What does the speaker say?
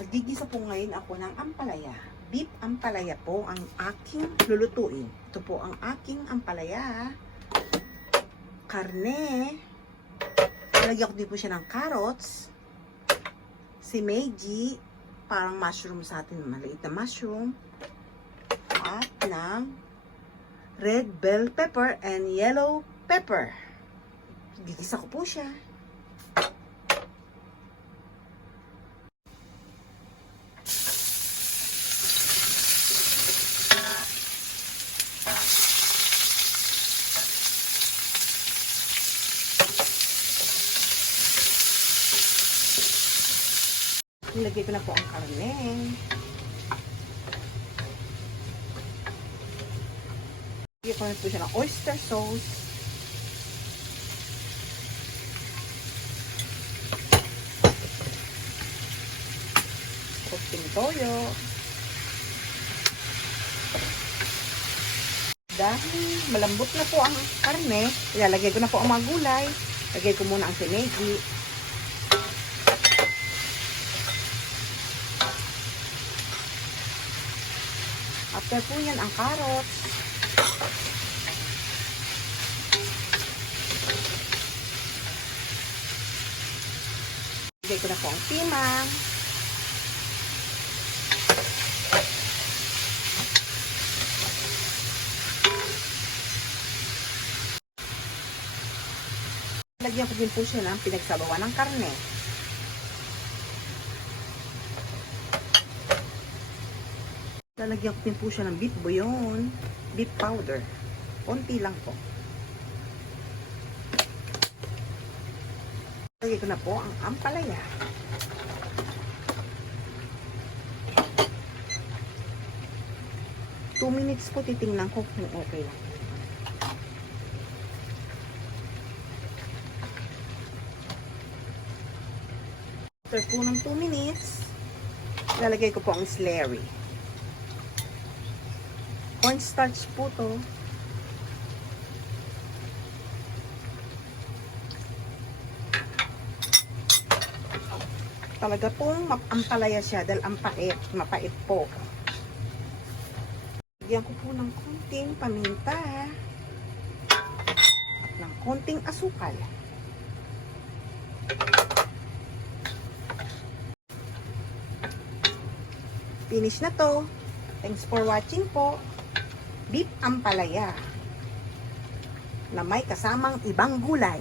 Nagigisa po ngayon ako ng ampalaya. Beef ampalaya po ang aking lulutuin. Ito po ang aking ampalaya. Karne. Nalagyan ko din po siya ng carrots. Si Meiji, parang mushroom sa atin, maliit na mushroom. At ng red bell pepper and yellow pepper. Gigisa ko po siya. Nilagay ko na po ang karne. Nilagay ko na po siya ng oyster sauce. Kunting toyo. Dahil malambot na po ang karne, ilalagay ko na po ang mga gulay. Lagay ko muna ang sineji. After po yan, ang carrots. Lagay ko na po ang timang. Lagyan ko din po siya ng pinagsabawan ng karne. Lalagyan ko din po siya ng beef bouillon, beef powder. Konti lang po. Lagyan ko na po ang ampalaya. Two minutes po titingnan ko kung okay lang. After po ng 2 minutes, lalagay ko po ang celery. Cornstarch po to. Talaga pong ampalaya siya dahil mapait po. Lagyan ko po ng konting paminta at ng konting asukal. Finish na to. Thanks for watching po. Beef ampalaya na may kasamang ibang gulay.